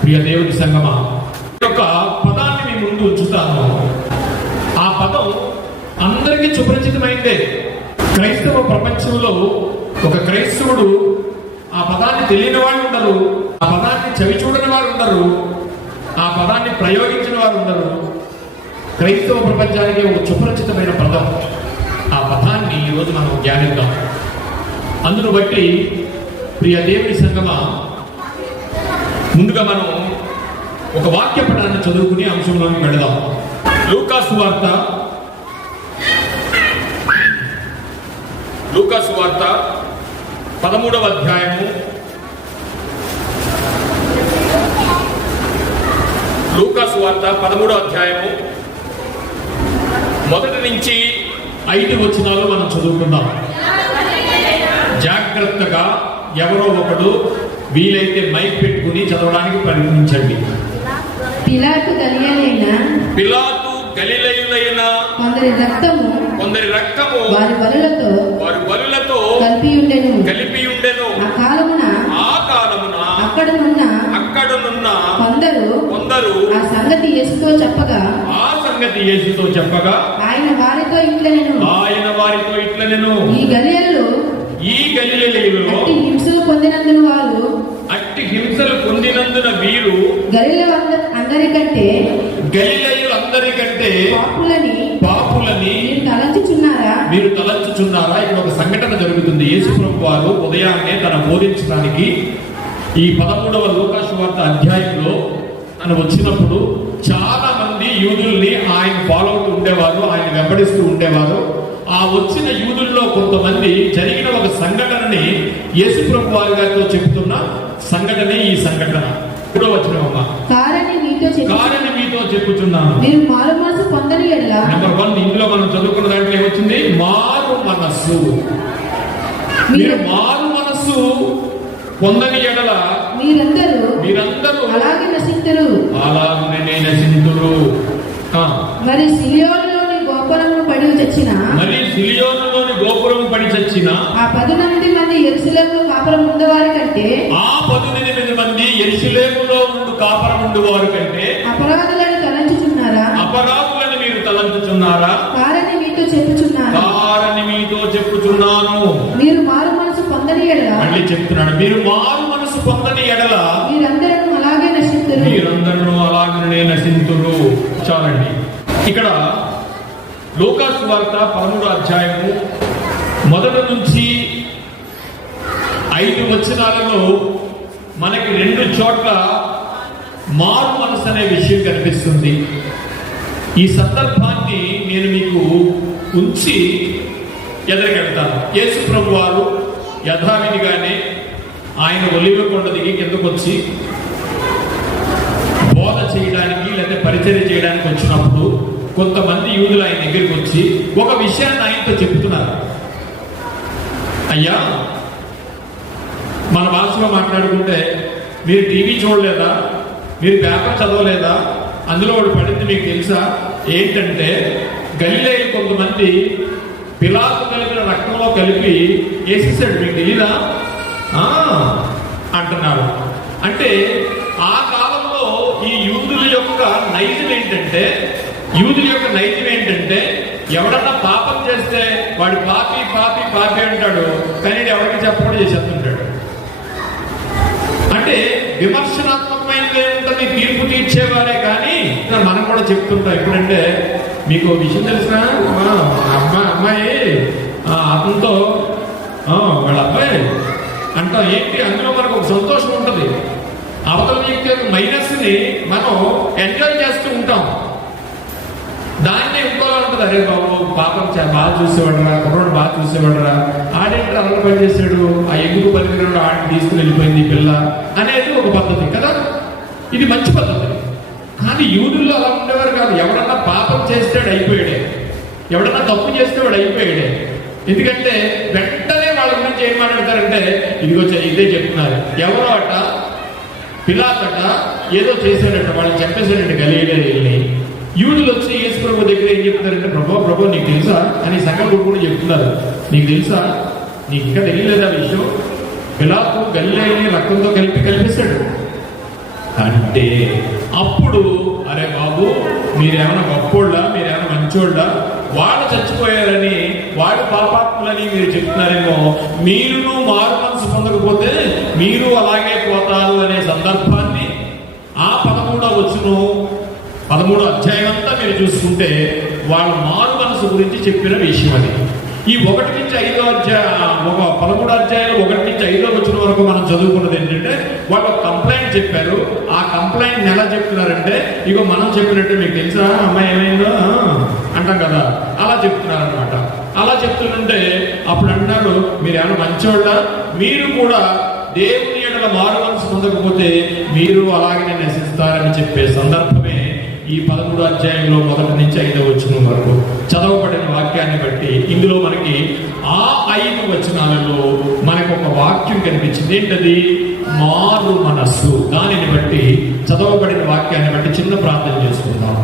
ప్రియ దేవుని సంగమా, ఒక పదాన్ని మీ ముందు ఉంచుతాను. ఆ పదం అందరికీ సుపరిచితమైందే. క్రైస్తవ ప్రపంచంలో ఒక క్రైస్తవుడు ఆ పదాన్ని తెలియని వాళ్ళు ఉండరు, ఆ పదాన్ని చవి చూడని వారు ఉండరు, ఆ పదాన్ని ప్రయోగించిన వారు ఉండరు. క్రైస్తవ ప్రపంచానికి ఒక సుపరిచితమైన పదం. ఆ పదాన్ని ఈరోజు మనం ధ్యానిద్దాం. అందును బట్టి ప్రియ దేవుని సంగమా, ముందుగా మనం ఒక వాక్య పఠాన్ని చదువుకుని అంశంలోకి వెళదాం. లూకా సువార్త 13వ అధ్యాయము, లూకా సువార్త 13వ అధ్యాయము 1 నుంచి 5 వచనాలు మనం చదువుకుందాం. జాగ్రత్తగా ఎవరో ఒకడు వీలైతే మైక్ పెట్టుకుని చదవడానికి ప్రయత్నించండి. పిలాతు గలిలయులైన కొందరి రక్తము వారి బలులతో కలిపి ఉండెను. ఆ కాలమున అక్కడనున్న కొందరు ఆ సంగతి యేసుతో చెప్పగా ఆయన వారితో ఇట్లనెను, ఈ గలిలయులలో అట్టి హింసలు పొందినందున వీరు గలిలయులందరికంటే పాపులని మీరు తలంచుచున్నారా? ఇక్కడ ఒక సంఘటన జరుగుతుంది. యేసు ప్రభువు వారు ఉదయాన్నే తన బోధించడానికి ఈ 13వ లూకా సువార్త అధ్యాయంలో తను వచ్చినప్పుడు చాలా మంది యూదుల్ని ఆయన ఫాలో అవుతూ ఉండేవారు, ఆయన వెంబడిస్తూ ఉండేవారు. ఆ వచ్చిన యూదుల్లో కొంతమంది జరిగిన ఒక సంఘటనని యేసు ప్రభు వారి గారితో చెబుతున్న సంఘటనే ఈ సంఘటన. ఇప్పుడు వచ్చిన మీతో చెప్పుచున్నాను, నెంబర్ 1 ఇందులో మనం చదువుకున్న దాంట్లో ఏమొచ్చింది? మారు మనస్సు. మీరు మారు మనస్సు పొందని ఎడల మీరందరూ అలాగే నశింతురు. మరి సిలియోనులోని గోపురము పడి చచ్చిన ఆ 18 మంది యెరూషలేములో కాపురం ఉండేవారి కంటే అపరాధులను మీరు తలంచుచున్నారా? కారని మీతో చెప్పుచున్నాను, మీరు మారు మనసు పొందని ఎడల, మళ్ళీ చెప్తున్నాడు, మీరు మారు మనసు పొందని ఎడల మీరందరూ అలాగనే నశింతురు. చాలండి. ఇక్కడ లూకా సువార్త 13వ అధ్యాయము 1 నుంచి 5 వచనాలలో మనకి 2 చోట్ల మారు మనసు అనే విషయం కనిపిస్తుంది. ఈ సందర్భాన్ని నేను మీకు ఉంచి ఎదురుకెళ్తాను. యేసు ప్రభు వారు యథావిధిగానే ఆయన ఒలివ కొండ దిగి కిందకు వచ్చి బోధ చేయడానికి లేదా పరిచర్య చేయడానికి వచ్చినప్పుడు కొంతమంది యూదులు ఆయన దగ్గరికి వచ్చి ఒక విషయాన్ని ఆయనతో చెప్తున్నారు. అయ్యా, మన భాషలో మాట్లాడుకుంటే మీరు టీవీ చూడలేదా, మీరు పేపర్ చదవలేదా, అందులో వాడు పడింది మీకు తెలుసా? ఏంటంటే గలిలయ కొంతమంది పిలాతు కలిపిన రక్తంలో కలిపి వేసేసాడు, మీకు తెలీదా అంటున్నారు. అంటే ఆ కాలంలో ఈ యూదుల యొక్క నైజం ఏంటంటే ఎవడన్నా పాపం చేస్తే వాడు పాపి పాపి పాపి అంటాడు, కానీ ఎవరికి చెప్పకుండా చేసేస్తుంటాడు. అంటే విమర్శనాత్మకమైనది ఏముంటుంది, తీర్పు తీర్చేవారే. కానీ మనం కూడా చెప్తుంటాం. ఎప్పుడంటే మీకు విషయం తెలిసిన అమ్మాయి అతనితో వాళ్ళ అబ్బాయి అంటాం. ఏంటి అందులో మనకు ఒక సంతోషం ఉంటుంది. అవతల వ్యక్తి యొక్క మైనస్ ని మనం ఎంజాయ్ చేస్తూ ఉంటాం. దాన్నే ఇంకోలా ఉంటుంది, అరే బాబు పాపం బాగా చూసేవాడరా, కుర్రోడు బాగా చూసేవాడరా, ఆడేంటి అలా పని చేశాడు, ఆ ఎగురు పలికినాడు ఆడిని తీసుకుని వెళ్ళిపోయింది పిల్ల అనేది ఒక పద్ధతి కదా. ఇది మంచి పద్ధతి. కానీ యూదుల్లో అలా ఉండేవారు కాదు. ఎవడన్నా పాపం చేస్తాడు అయిపోయాడే, ఎవడన్నా తప్పు చేస్తే వాడు అయిపోయాడే. ఎందుకంటే వెంటనే వాళ్ళ గురించి ఏం మాట్లాడతారంటే ఇదిగో ఇదే చెప్తున్నారు. ఎవరో అట పిలాతట ఏదో చేశాడట, వాళ్ళని చెప్పేశాడట గలిలయని. యూదులు వచ్చి యేసు ప్రభు దగ్గర ఏం చెప్తారంటే, ప్రభు నీకు తెలుసా అని సంఘం కూడా చెప్తున్నారు. నీకు తెలుసా, నీకు ఇంకా తెలియలేదా విషయం? పిలాతు గలిలయని రక్తంతో కలిపేశాడు. అంటే అప్పుడు అరే బాబు, మీరేమైనా గొప్పోళ్ళ, మీరేమైనా మంచోళ్ళ, వాళ్ళు చచ్చిపోయారని, వాళ్ళు పాపాత్ములని మీరు చెప్తున్నారేమో, మీరును మారు మనసు పొందకపోతే మీరు అలాగే పోతారు అనే సందర్భాన్ని ఆ 13వ అధ్యాయం అంతా మీరు చూసుకుంటే వాళ్ళ మారు మనసు గురించి చెప్పిన విషయం అది. ఈ 1 నుంచి 5వ అధ్యాయం, 13వ అధ్యాయం 1 నుంచి 5వ వచనం వరకు మనం చదువుకున్నది ఏంటంటే, వాళ్ళు కంప్లైంట్ చెప్పారు. ఆ కంప్లైంట్ ఎలా చెప్తున్నారంటే, ఇగో మనం చెప్పినట్టు మీకు తెలుసా అమ్మాయి ఏమైందో అంటాం కదా, అలా చెప్తున్నారు అనమాట. అలా చెప్తుంటే అప్పుడు అంటున్నారు, మీరేమైనా మంచోళ్ళ, మీరు కూడా దేవుని ఎడల మారు మనసు పొందకపోతే మీరు అలాగే నశిస్తారని చెప్పే సందర్భమే ఈ 13వ అధ్యాయంలో 1 నుంచి 5వ వచనం వరకు చదవబడిన వాక్యాన్ని బట్టి ఇందులో మనకి ఆ 5 వచనాలలో మనకు ఒక వాక్యం కనిపించింది. ఏంటది? మారు మనస్సు. దానిని బట్టి, చదవబడిన వాక్యాన్ని బట్టి చిన్న ప్రార్థన చేసుకుందాం.